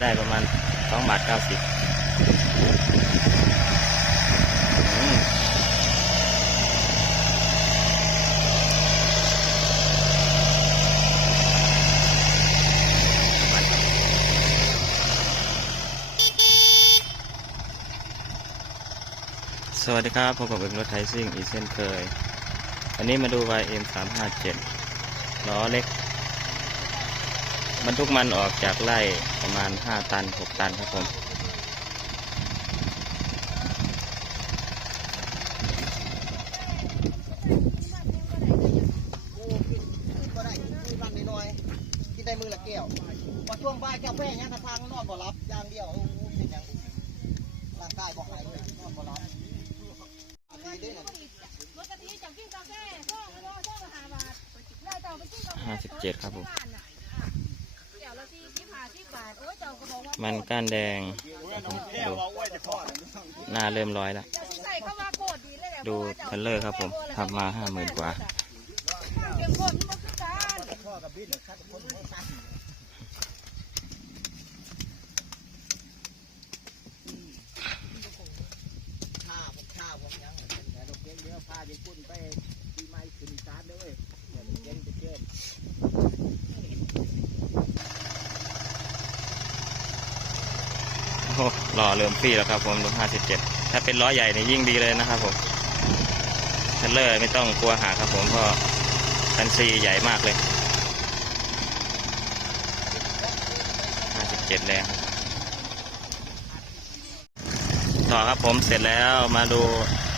ได้ประมาณสองบาทเก้าสิบสวัสดีครับพบกับเอกรถไทยซิ่งอีกเช่นเคย อันนี้มาดู YM 3 5 7 ล้อเล็ก บรรทุกมันออกจากไร่ประมาณ 5 ตัน 6 ตันครับผมโอ้กินกินก็ได้กินบ้างน้อยๆกินได้มือละแก้วพอช่วงบ่ายกาแฟยังกระทางนอนบ่รับอย่างเดียวโอ้เป็นอย่างร่างกายบ่หายเลยนอนบ่รับดีเด้อปกติจะกินกาแฟช่องละช่องละห้าบาทได้เจ้าไปกินกาแฟ57ครับผม มันก้านแดงครับผมดูหน้าเริ่มร้อยแล้วจะใส่เข้ามาโกดดีเลยแหละดูเทรลเลอร์ครับผมทำมา50,000กว่าเก็บคนมันคือการพ่อกับบิดคัดคนหัวตันข้าผมข้าผมยังแต่เราเก่งเดี๋ยวพาญี่ปุ่นไปปีใหม่ขึ้นอีสานด้วยเดี๋ยวเก่งจะเก่ง โอ้โหหล่อเริ่มฟรีแล้วครับผมดู57ถ้าเป็นล้อใหญ่เนี่ยยิ่งดีเลยนะครับผมเทรลเลอร์ไม่ต้องกลัวหาครับผมเพราะคันซีใหญ่มากเลย57แรงครับต่อครับผมเสร็จแล้วมาดู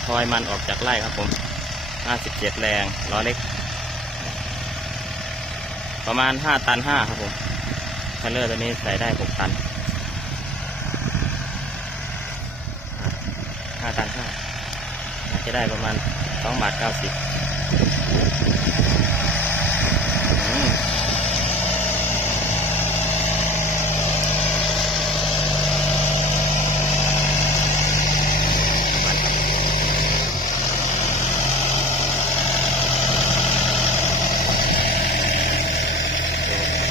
ทอยมันออกจากไร่ครับผม57แรงล้อเล็ก ประมาณ5ตัน5ครับผมเทรลเลอร์ตัวนี้ใส่ได้6ตัน ห้าตันห้าจะได้ประมาณสองบาทเก้าสิบ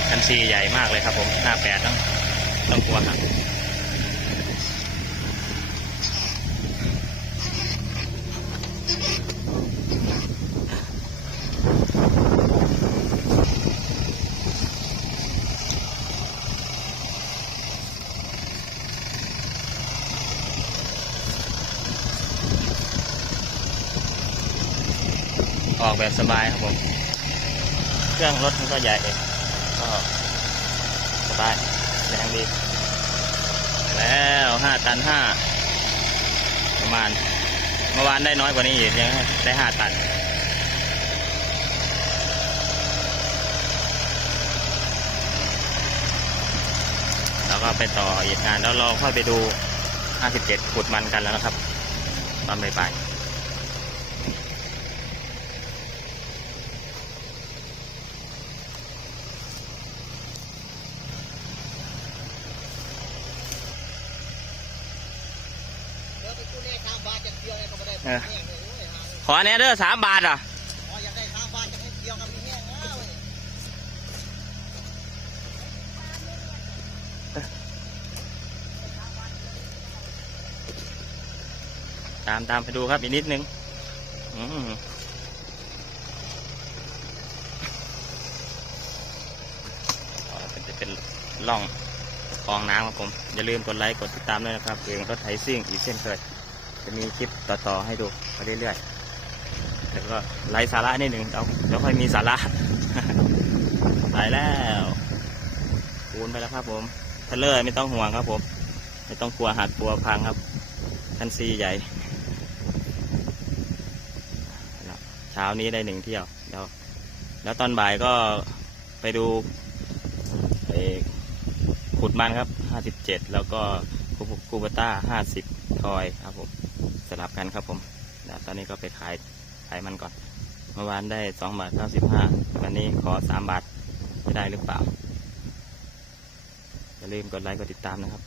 คันซีใหญ่มากเลยครับผมหน้าแปดต้องต้องกลัวหัก ออกแบบสบายครับผมเครื่องรถมันก็ใหญ่ก็สบายแรงดี แล้วห้าตันห้าประมาณเมื่อวานได้น้อยกว่านี้อีกยังได้ห้าตันแล้วก็ไปต่ออีกงานแล้วเราค่อยไปดู 57 ขุดมันกันแล้วนะครับ ตอนบ่ายๆ เดี๋ยวไปกู้แน่ข้างบ้านจะเที่ยวเนี่ยก็ไม่ได้ เออ แห้งเลยโอ้ยหาเลย ขอเนี้ยเด้อสามบาทอะ อ๋ออยากได้ข้างบ้านจะให้เที่ยวกันมีแห้งแล้วเว้ยตามตามไปดูครับอีกนิดนึงอืมอ๋อเป็นจะเป็นล่องคลองน้ำครับผม อย่าลืมกดไลค์ กดติดตามด้วยนะครับเพลงรถไถซิ่งอีกเช่นเคย จะมีคลิปต่อๆให้ดูไปเรื่อยๆแล้วก็ไลฟ์สาระนิดหนึ่งเดี๋ยวเดี๋ยวค่อยมีสาระไปแล้วปูนไปแล้วครับผมเทเลอร์ไม่ต้องห่วงครับผม ไม่ต้องกลัวหัดกลัวพังครับคันซีใหญ่เช้านี้ได้หนึ่งเที่ยวเดี๋ยวแล้วตอนบ่ายก็ไปดูไอ้ขุดมันครับห้าสิบเจ็ดแล้วก็คูคูต้าห้าสิบทอยครับผม สลับกันครับผมตอนนี้ก็ไปขายขายมันก่อน เมื่อวานได้สองบาทเก้าสิบห้าวันนี้ขอสามบาทจะได้หรือเปล่าอย่าลืมกดไลค์กดติดตามนะครับ